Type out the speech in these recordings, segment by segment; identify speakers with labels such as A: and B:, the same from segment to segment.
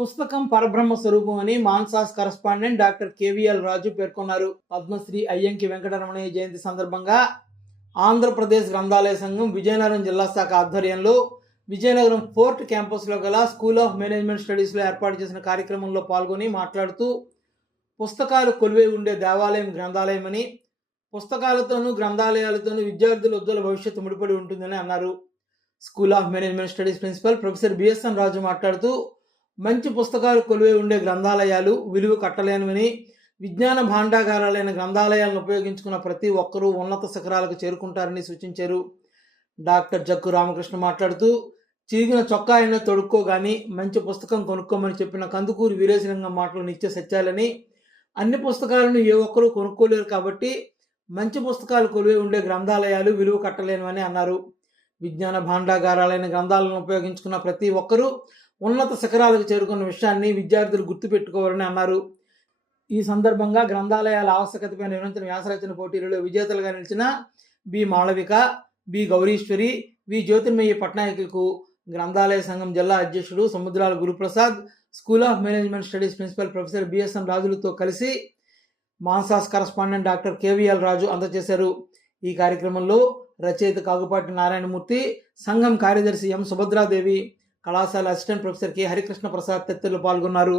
A: పుస్తకం పరబ్రహ్మ స్వరూపం అని MANSAS correspondent doctor KVL Raju పేర్కొన్నారు. పద్మశ్రీ అయ్యంకి వెంకటరమణయ్య జయంతి సందర్భంగా ఆంధ్రప్రదేశ్ గ్రంథాలయ సంఘం విజయనగరం జిల్లా శాఖ ఆధ్వర్యంలో విజయనగరం ఫోర్ట్ క్యాంపస్లో గల స్కూల్ ఆఫ్ మేనేజ్మెంట్ స్టడీస్లో ఏర్పాటు చేసిన కార్యక్రమంలో పాల్గొని మాట్లాడుతూ పుస్తకాలు కొలువై ఉండే దేవాలయం గ్రంథాలయం అని పుస్తకాలతోనూ గ్రంథాలయాలతోనూ విద్యార్థుల ఉజ్వల భవిష్యత్తు ముడిపడి ఉంటుందని అన్నారు. School of management studies principal professor BSN Raju మాట్లాడుతూ మంచి పుస్తకాలు కొలువై ఉండే గ్రంథాలయాలు విలువ కట్టలేనివని విజ్ఞాన భాండాగారాలైన గ్రంథాలయాలను ఉపయోగించుకున్న ప్రతి ఒక్కరూ ఉన్నత శిఖరాలకు చేరుకుంటారని సూచించారు. డాక్టర్ జక్కు రామకృష్ణ మాట్లాడుతూ చిరిగిన చొక్కా అయినా తొడుక్కో గాని మంచి పుస్తకం కొనుక్కోమని చెప్పిన కందుకూరి వీరేశలింగం మాటలు నిత్య సత్యాలని అన్ని పుస్తకాలను ఏ ఒక్కరూ కొనుక్కోలేరు కాబట్టి మంచి పుస్తకాలు కొలువై ఉండే గ్రంథాలయాలు విలువ కట్టలేనివని అన్నారు. విజ్ఞాన భాండాగారాలైన గ్రంథాలను ఉపయోగించుకున్న ప్రతి ఒక్కరూ ఉన్నత శిఖరాలకు చేరుకున్న విషయాన్ని విద్యార్థులు గుర్తుపెట్టుకోవాలని అన్నారు. ఈ సందర్భంగా గ్రంథాలయాల ఆవశ్యకతపై నిర్వహించిన వ్యాసరచన పోటీలలో విజేతలుగా నిలిచిన B. Malavika B. Gowriswari V. Jyotirmayya పట్నాయకులకు గ్రంథాలయ సంఘం జిల్లా అధ్యక్షుడు Samudrala Guruprasad school of management studies principal professor BSM రాజులతో కలిసి MANSAS correspondent doctor KVL Raju అందజేశారు. ఈ కార్యక్రమంలో రచయిత కాగుపాటి నారాయణమూర్తి సంఘం కార్యదర్శి ఎం. సుభద్రాదేవి కళాశాల assistant professor K. Harikrishna Prasad తదితరులు పాల్గొన్నారు.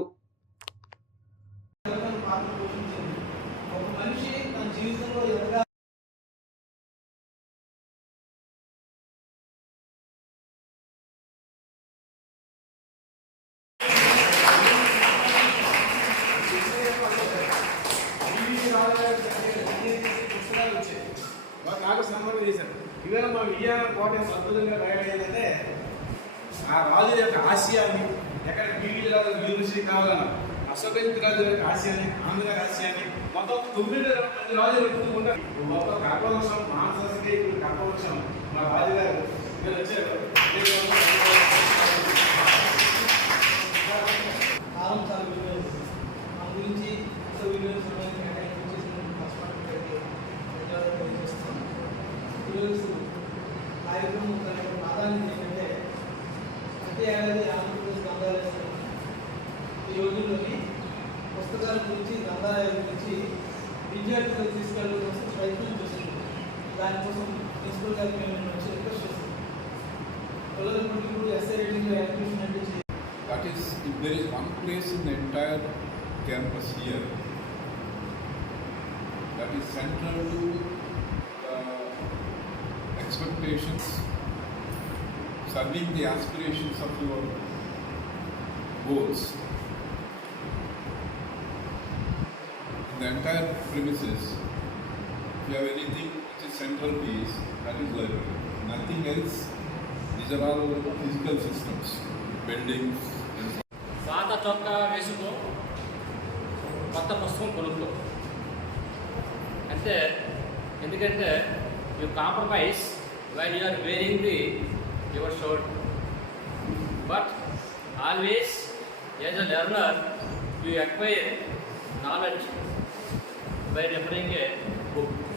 B: మాకు నాకు సంబంధం ఇవాళ మా విజయనగరం కోట అద్భుతంగా తయారయ్యేదంటే ఆ రాజు యొక్క ఆశయాన్ని ఎక్కడ బీవీ రాజు యూనివర్సిటీ కావాలన్నా అశోక్ రాజు యొక్క ఆశయాన్ని ఆంధ్ర ఆశయాన్ని మొత్తం తొమ్మిది మంది రాజులు ఎక్కువ ఎత్తుకుంటారు మొత్తం కర్పవృక్షం మానసకి ఇప్పుడు కర్పవృక్షం మా రాజుగారు మీరు వచ్చారు.
A: ఏడాది ఆంధ్రప్రదేశ్ గ్రంథాలయ సంఘం ఈ రోజుల్లోని పుస్తకాల గురించి గ్రంథాలయాల గురించి విద్యార్థులకు తీసుకెళ్ళడం కోసం ప్రయత్నం చేస్తున్నాం దానికోసం ప్రిన్సిపల్ గారికి మేము వచ్చి రిక్వెస్ట్ చేస్తున్నాం. పిల్లల ఇప్పుడు ఎస్ఐ రేటింగ్ అడ్మిషన్ అంటే చేయాలి.
C: That is, if there is one place in the entire campus here that is central to the expectations, serving the aspirations of your goals. In the entire premises, if you have anything which is central piece, that is library. Nothing else, these are all physical systems, buildings, and
D: పాత చొక్కా వేసుకో కొత్త పుస్తకం కొనుక్కో అంటే ఎందుకంటే you compromise while you are wearing the your soul. But always, as a learner, you acquire knowledge by referring a book.